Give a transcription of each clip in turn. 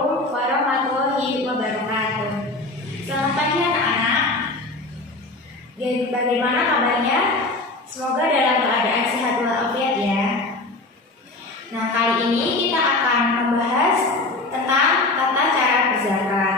Assalamualaikum warahmatullahi wabarakatuh. Selamat pagi anak-anak. Bagaimana kabarnya? Semoga dalam keadaan sehat walafiat ya. Nah, kali ini kita akan membahas tentang tata cara berzakat.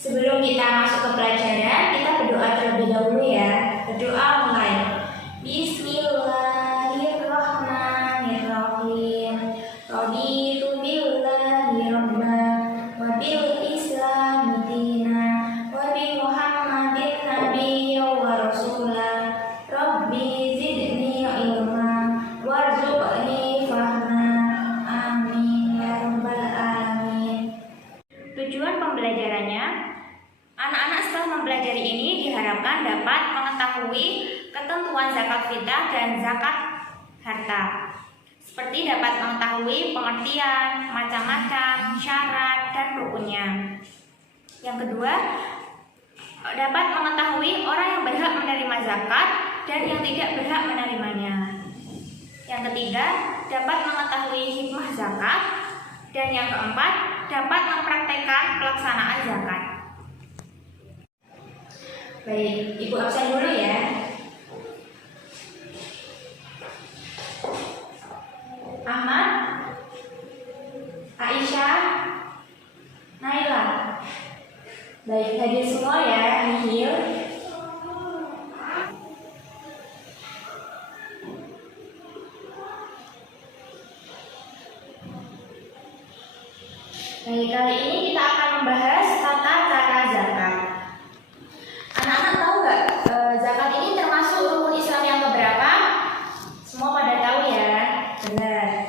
Sebelum kita masuk ke pelajaran, kita berdoa terlebih dahulu ya. Berdoa mulai. Bismillahirrahmanirrahim. Raditu billahi rabban wa bil islami dinan wa bi Muhammadin nabiyyan wa rasulan. Rabbi zidni ilma warzuqni fahma. Amin ya rabbal alamin. Tujuan pembelajarannya, anak-anak setelah mempelajari ini diharapkan dapat mengetahui ketentuan zakat fitrah dan zakat harta, seperti dapat mengetahui pengertian, macam-macam, syarat, dan rukunnya. Yang kedua, dapat mengetahui orang yang berhak menerima zakat dan yang tidak berhak menerimanya. Yang ketiga, dapat mengetahui hikmah zakat. Dan yang keempat, dapat mempraktekkan pelaksanaan zakat. Baik, Ibu absen dulu ya. Ahmad, Aisyah, Naila. Baik, hadir semua ya, nihil. Baik, kali ini kita akan membahas tata cara zakat. Anak-anak tahu nggak, zakat ini termasuk rukun Islam yang keberapa? Semua pada tahu ya? Benar.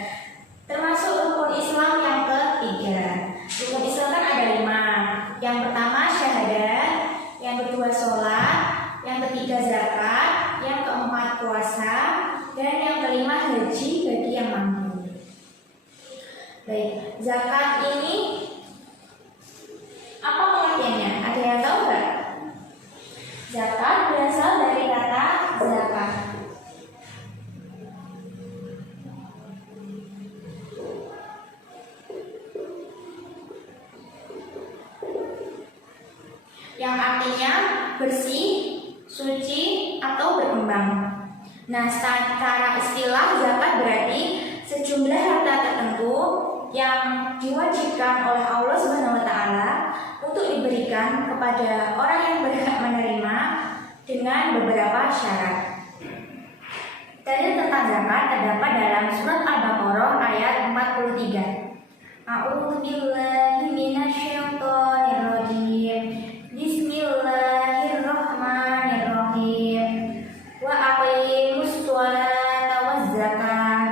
Termasuk rukun Islam yang ketiga. Rukun Islam kan ada 5. Yang pertama syahadat, yang kedua sholat, yang ketiga zakat, yang keempat puasa, dan yang kelima haji bagi yang mampu. Baik, zakat ini apa pengertiannya? Ada yang tahu nggak? Zakat berasal dari kata zakat. Yang artinya bersih, suci, atau berkembang. Nah, secara istilah zakat berarti sejumlah harta tertentu yang diwajibkan oleh Allah SWT untuk diberikan kepada orang yang berhak menerima dengan beberapa syarat. Dalil tentang zakat terdapat dalam surat Al-Baqarah ayat 43. A'udzubillahi minasyaitonirrajim. Bismillahirrahmanirrahim. Wa aqimus sholata waz zakat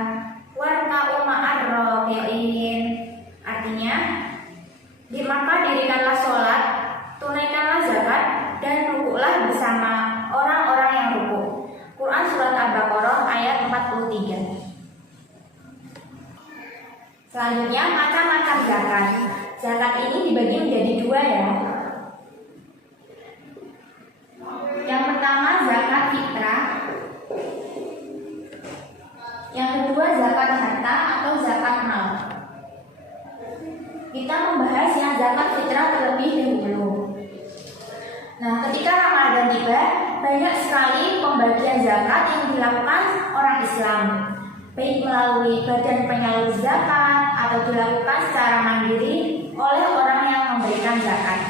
warka'u ma'ar raki'in. Artinya, maka dirikanlah sholat, tunaikanlah zakat, dan rukuklah bersama orang-orang yang rukuk. Quran surat Al-Baqarah ayat 43. Selanjutnya, macam-macam zakat. Zakat ini dibagi menjadi 2 ya. Yang pertama zakat fitrah, yang kedua zakat harta atau zakat mal. Kita membahas yang zakat fitrah terlebih dahulu. Nah, ketika Ramadan tiba, banyak sekali pembagian zakat yang dilakukan orang Islam, baik melalui badan penyalur zakat atau dilakukan secara mandiri oleh orang yang memberikan zakat.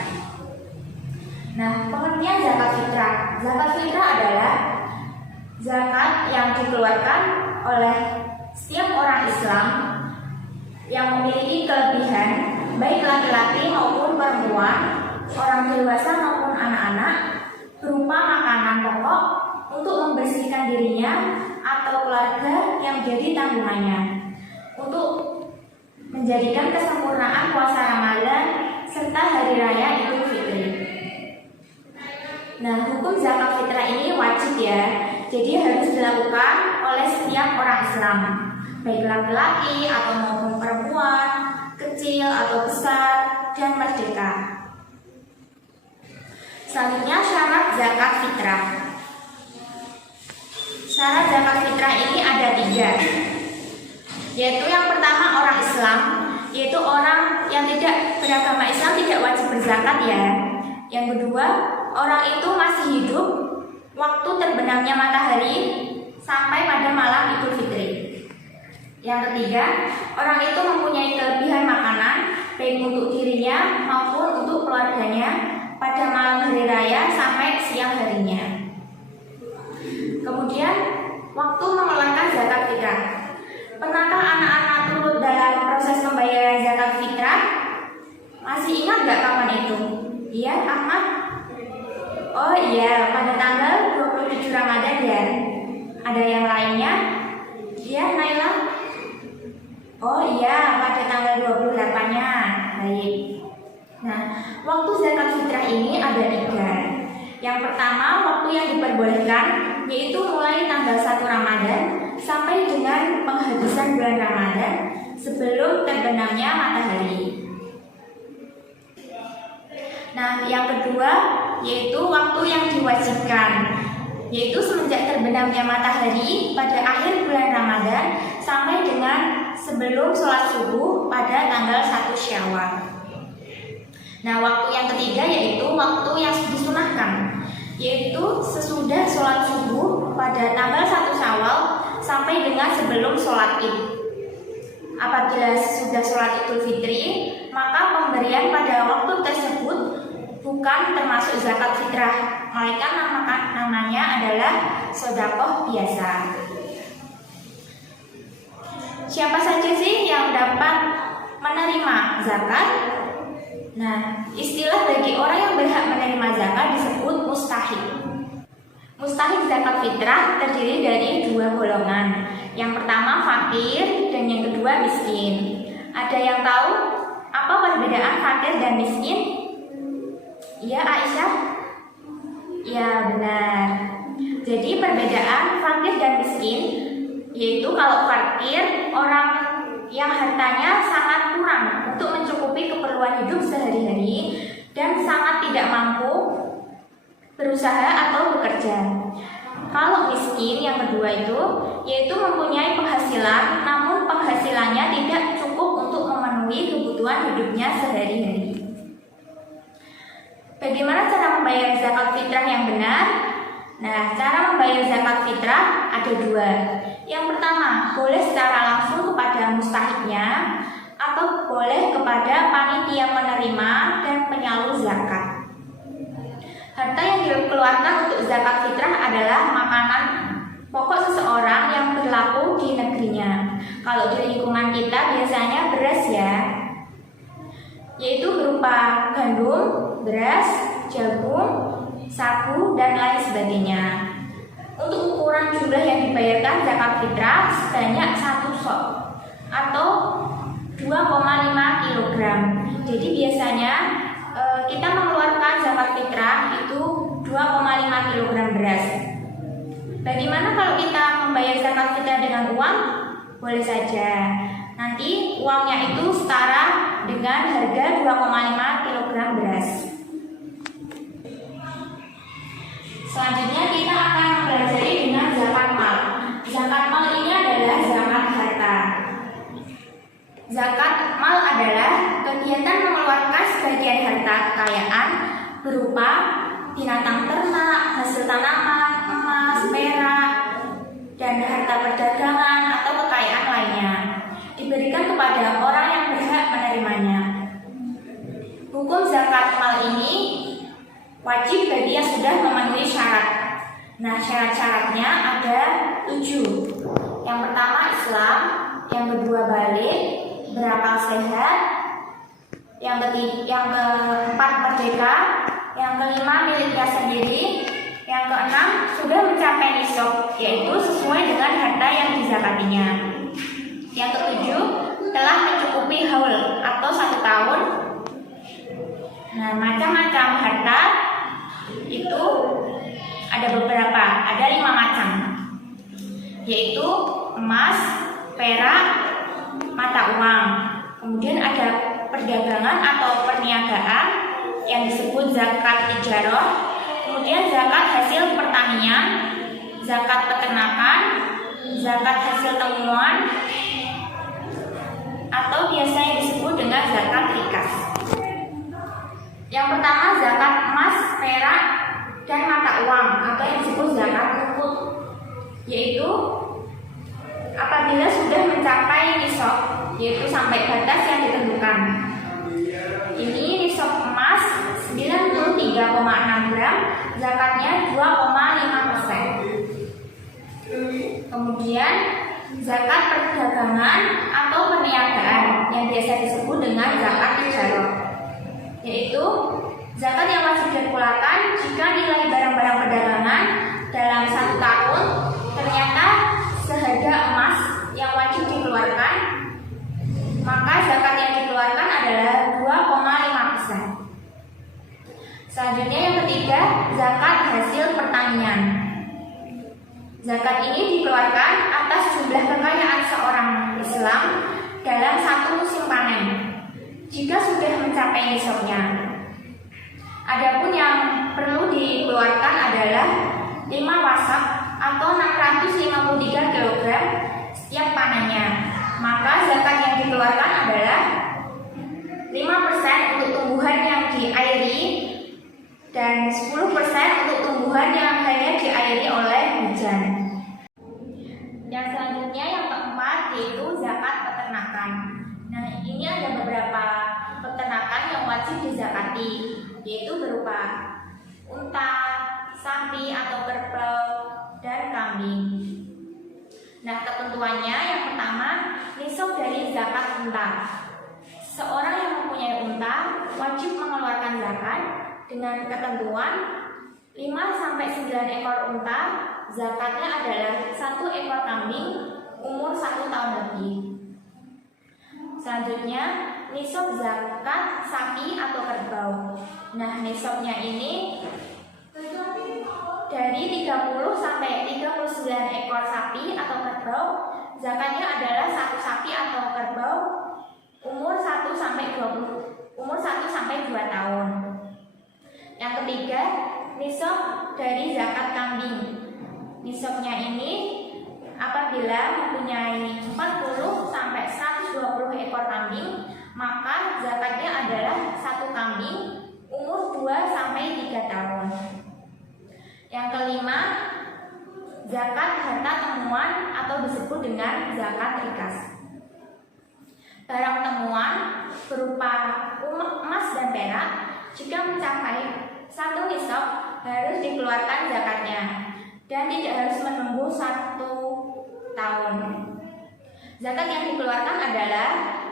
Nah, pengertian zakat fitrah. Zakat fitrah adalah zakat yang dikeluarkan oleh setiap orang Islam yang memiliki kelebihan, baik laki-laki maupun perempuan, orang dewasa maupun anak-anak, berupa makanan pokok untuk membersihkan dirinya atau keluarga yang menjadi tanggungannya, untuk menjadikan kesempurnaan puasa Ramadan serta hari raya Idul Fitri. Nah, hukum zakat fitrah ini wajib ya, jadi harus dilakukan oleh setiap orang Islam, baik laki-laki atau maupun perempuan, kecil atau besar, dan merdeka. Selanjutnya syarat zakat fitrah. Syarat zakat fitrah ini ada 3, yaitu yang pertama orang Islam yaitu orang yang tidak beragama Islam tidak wajib berzakat ya. Yang kedua, orang itu masih hidup waktu terbenamnya matahari sampai pada malam Idul Fitri. Yang ketiga, orang itu mempunyai kelebihan makanan baik untuk dirinya maupun untuk keluarganya pada malam hari raya sampai siang harinya. Kemudian, waktu mengeluarkan zakat fitrah. Pernahkah anak-anak turut dalam proses pembayaran zakat fitrah? Masih ingat gak kapan itu? Iya, Ahmad? Oh iya, pada tanggal 27 Ramadan ya. Ada yang lainnya? Iya, Naila? Oh iya, pada tanggal 28-nya. Baik. Nah, waktu zakat fitrah ini ada 3. Yang pertama, waktu yang diperbolehkan, yaitu mulai tanggal 1 Ramadan sampai dengan penghabisan bulan Ramadan sebelum terbenamnya matahari. Nah, yang kedua, yaitu waktu yang diwajibkan, yaitu semenjak terbenamnya matahari pada akhir bulan Ramadan sampai dengan sebelum sholat subuh pada tanggal 1 Syawal. Nah, waktu yang ketiga yaitu waktu yang disunahkan, yaitu sesudah sholat subuh pada tanggal 1 Syawal sampai dengan sebelum sholat Id. Apabila sudah sholat Idul Fitri, maka pemberian pada waktu tersebut bukan termasuk zakat fitrah, melainkan namanya adalah sedekah biasa. Siapa saja sih yang dapat menerima zakat? Nah, istilah bagi orang yang berhak menerima zakat disebut mustahik. Mustahik zakat fitrah terdiri dari 2 golongan. Yang pertama fakir dan yang kedua miskin. Ada yang tahu apa perbedaan fakir dan miskin? Ya, Aisyah? Ya, benar. Jadi perbedaan fakir dan miskin yaitu kalau fakir orang yang hartanya sangat kurang untuk mencukupi keperluan hidup sehari-hari dan sangat tidak mampu berusaha atau bekerja. Kalau miskin yang kedua itu yaitu mempunyai penghasilan namun penghasilannya tidak cukup untuk memenuhi kebutuhan hidupnya sehari-hari. Bagaimana cara membayar zakat fitrah yang benar? Nah, cara membayar zakat fitrah ada 2. Yang pertama, boleh secara langsung kepada mustahiknya atau boleh kepada panitia penerima dan penyalur zakat. Harta yang dikeluarkan untuk zakat fitrah adalah makanan pokok seseorang yang berlaku di negerinya. Kalau di lingkungan kita biasanya beras ya, yaitu berupa gandum, beras, jagung, sagu, dan lain sebagainya. Untuk ukuran jumlah yang dibayarkan zakat fitrah sebanyak 1 sok atau 2,5 kg. Jadi biasanya kita mengeluarkan zakat fitrah itu 2,5 kg beras. Bagaimana kalau kita membayar zakat fitrah dengan uang? Boleh saja. Nanti uangnya itu setara dengan harga 2,5 kg beras. Selanjutnya kita akan mempelajari dengan zakat mal. Zakat mal ini adalah zakat harta. Zakat mal adalah kegiatan mengeluarkan sebagian harta kekayaan berupa binatang ternak, hasil tanaman, emas, perak, dan harta perdagangan atau kekayaan lainnya diberikan kepada orang yang berhak menerimanya. Hukum zakat mal ini wajib bagi yang sudah memenuhi syarat. Nah, syarat-syaratnya ada 7. Yang pertama Islam, yang kedua balik, berakal sehat, yang keempat merdeka, yang kelima miliknya sendiri, yang keenam sudah mencapai nisab, yaitu sesuai dengan harta yang dizakatinya. Yang ketujuh telah mencukupi haul atau 1 tahun. Nah, macam-macam harta itu ada beberapa, ada 5 macam, yaitu emas, perak, mata uang. Kemudian ada perdagangan atau perniagaan yang disebut zakat tijarah. Kemudian zakat hasil pertanian, zakat peternakan, zakat hasil temuan, atau biasanya disebut rikas. Yang pertama zakat emas, perak, dan mata uang atau yang disebut zakat nukut, yaitu apabila sudah mencapai nisab, yaitu sampai batas yang ditentukan. Ini nisab emas 93,6 gram, zakatnya 2,5%. Kemudian zakat perdagangan atau perniagaan yang biasa disebut dengan zakat tijarah, yaitu zakat yang wajib dikeluarkan jika nilai barang-barang perdagangan dalam 1 tahun ternyata seharga emas yang wajib dikeluarkan, maka zakat yang dikeluarkan adalah 2,5%. Selanjutnya yang ketiga, zakat hasil pertanian. Zakat ini dikeluarkan atas jumlah kekayaan seorang Islam dalam 1 musim panen jika sudah mencapai nisabnya. Adapun yang perlu dikeluarkan adalah 5 wasak atau 653 kg setiap panennya. Maka zakat yang dikeluarkan adalah 5% untuk tumbuhan yang diairi dan 10% untuk tumbuhan yang hanya diairi oleh hujan. Yang selanjutnya yang keempat yaitu zakat peternakan. Nah, ini ada beberapa peternakan yang wajib dizakati, yaitu berupa unta, sapi atau kerbau, dan kambing. Nah, ketentuannya yang pertama, nisab dari zakat unta. Seorang yang mempunyai unta wajib mengeluarkan zakat dengan ketentuan 5-9 ekor unta, zakatnya adalah 1 ekor kambing umur 1 tahun lebih. Selanjutnya, nisab zakat sapi atau kerbau. Nah, nisabnya ini dari 30-39 ekor sapi atau kerbau, zakatnya adalah 1 sapi atau kerbau umur 1-2 tahun. Yang ketiga, nisab dari zakat kambing. Nisabnya ini apabila mempunyai 40-120 ekor kambing, maka zakatnya adalah 1 kambing umur 2-3 tahun. Yang kelima, zakat harta temuan atau disebut dengan zakat rikas. Barang temuan berupa emas dan perak jika mencapai 1 nisab harus dikeluarkan zakatnya dan tidak harus menunggu 1 tahun. Zakat yang dikeluarkan adalah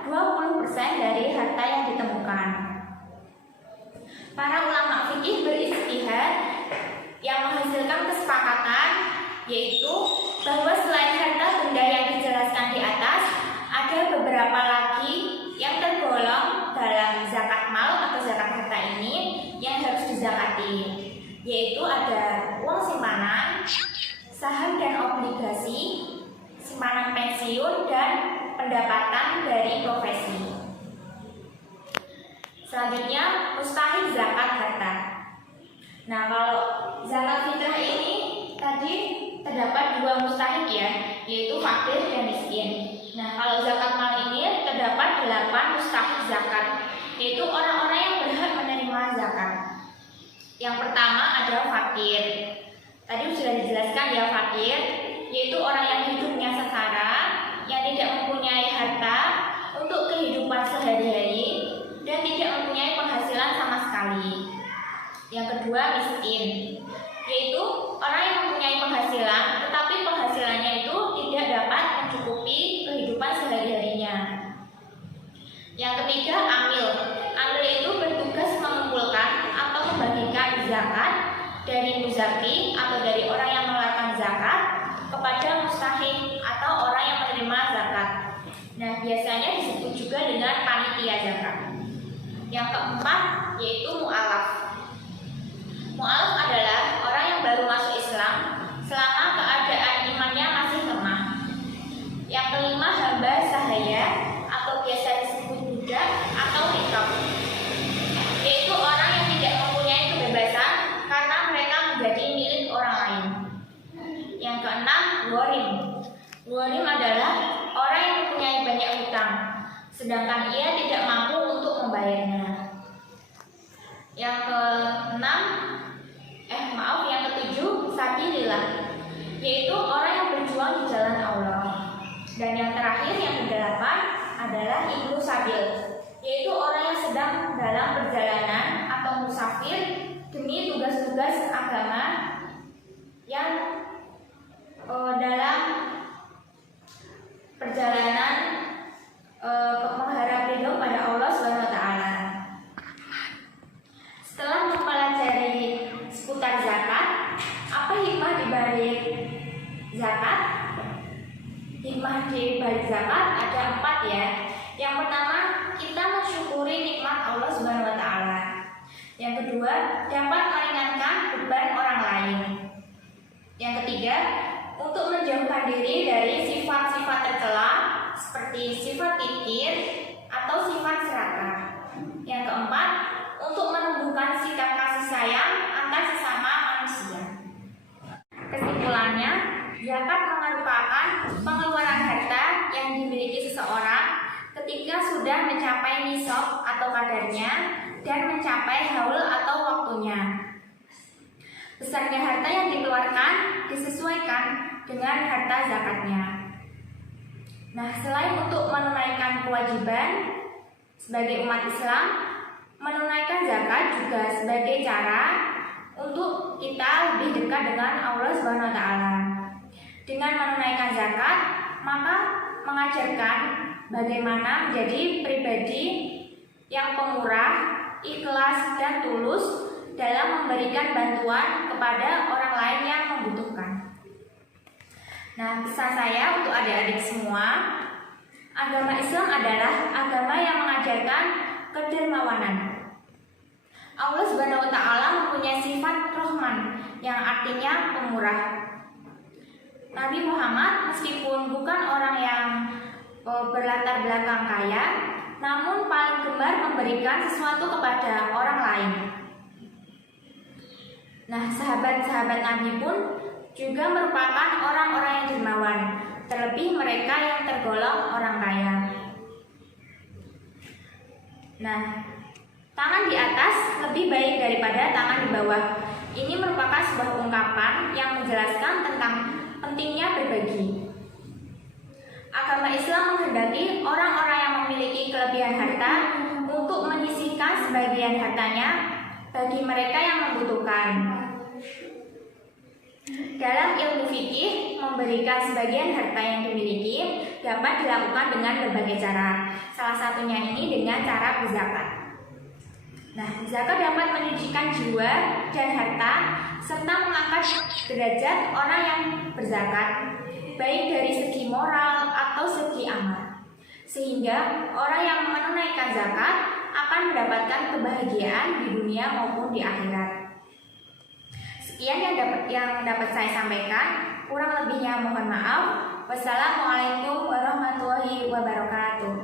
20% dari harta yang ditemukan. Para ulama fikih beristihad yang menghasilkan kesepakatan, yaitu bahwa selain harta benda yang dijelaskan di atas, ada beberapa lagi yang tergolong dalam zakat mal atau zakat harta ini yang harus dizakati, yaitu ada uang simpanan, saham dan obligasi, simpanan pensiun, dan pendapatan dari profesi. Selanjutnya, mustahik zakat harta. Nah, kalau zakat fitrah ini tadi terdapat 2 mustahik ya, yaitu fakir dan miskin. Nah, kalau zakat mal ini terdapat 8 mustahik zakat, yaitu orang-orang yang berhak menerima zakat. Yang pertama adalah fakir. Tadi sudah dijelaskan ya, fakir yaitu orang yang hidupnya sengsara, yang tidak mempunyai harta untuk kehidupan sehari-hari dan tidak mempunyai penghasilan sama sekali. Yang kedua, miskin, yaitu orang yang mempunyai penghasilan tetapi penghasilannya itu tidak dapat mencukupi kehidupan sehari-harinya. Yang ketiga, amil. Amil itu bertugas mengumpulkan atau membagikan zakat dari muzaki atau dari orang yang mengeluarkan zakat kepada mustahik atau orang yang menerima zakat. Nah, biasanya disebut juga dengan panitia zakat. Yang keempat yaitu mu'alaf. Mu'alaf adalah orang yang baru masuk Islam selama keadaan imannya masih lemah. Yang kelima, hamba sahaya atau biasa disebut budak atau rikab, yaitu orang yang tidak mempunyai kebebasan karena mereka menjadi milik orang lain. Yang keenam, gharim. Gharim adalah orang yang mempunyai banyak hutang sedangkan ia tidak mampu untuk membayarnya. Yang keenam, yang ketujuh, sabilillah, yaitu orang yang berjuang di jalan Allah. Dan yang terakhir, yang kedelapan adalah ibnu sabil, yaitu orang yang sedang dalam perjalanan atau musafir demi tugas-tugas agama yang dalam perjalanan mengharap ridho pada Allah Subhanahu wa taala. Setelah mempelajari seputar zakat, apa hikmah di balik zakat? Hikmah di balik zakat ada 4 ya. Yang pertama, kita mensyukuri nikmat Allah Subhanahu wa taala. Yang kedua, dapat meringankan beban orang lain. Yang ketiga, untuk menjauhkan diri dari sifat-sifat tercela seperti sifat kikir atau sifat serakah. Yang keempat, untuk menumbuhkan sikap kasih sayang antar sesama manusia. Kesimpulannya, zakat merupakan pengeluaran harta yang dimiliki seseorang ketika sudah mencapai nisab atau kadarnya dan mencapai haul atau waktunya. Besarnya harta yang dikeluarkan disesuaikan dengan harta zakatnya. Nah, selain untuk menunaikan kewajiban sebagai umat Islam, menunaikan zakat juga sebagai cara untuk kita lebih dekat dengan Allah Subhanahu wa taala. Dengan menunaikan zakat, maka mengajarkan bagaimana menjadi pribadi yang pemurah, ikhlas dan tulus dalam memberikan bantuan kepada orang lain yang membutuhkan. Nah, pesan saya untuk adik-adik semua, agama Islam adalah agama yang mengajarkan kedermawanan. Allah Subhanahu wa taala mempunyai sifat Rahman yang artinya pemurah. Nabi Muhammad meskipun bukan orang yang berlatar belakang kaya, namun paling gemar memberikan sesuatu kepada orang lain. Nah, sahabat-sahabat Nabi pun juga merupakan orang-orang yang dermawan, terlebih mereka yang tergolong orang kaya. Nah, tangan di atas lebih baik daripada tangan di bawah. Ini merupakan sebuah ungkapan yang menjelaskan tentang pentingnya berbagi. Agama Islam menghendaki orang-orang yang memiliki kelebihan harta untuk menyisihkan sebagian hartanya bagi mereka yang membutuhkan. Dalam ilmu fikih, memberikan sebagian harta yang dimiliki dapat dilakukan dengan berbagai cara. Salah satunya ini dengan cara berzakat. Nah, zakat dapat menyucikan jiwa dan harta serta mengangkat derajat orang yang berzakat, baik dari segi moral atau segi amal. Sehingga orang yang menunaikan zakat akan mendapatkan kebahagiaan di dunia maupun di akhirat. Sekian yang dapat saya sampaikan. Kurang lebihnya mohon maaf. Wassalamualaikum warahmatullahi wabarakatuh.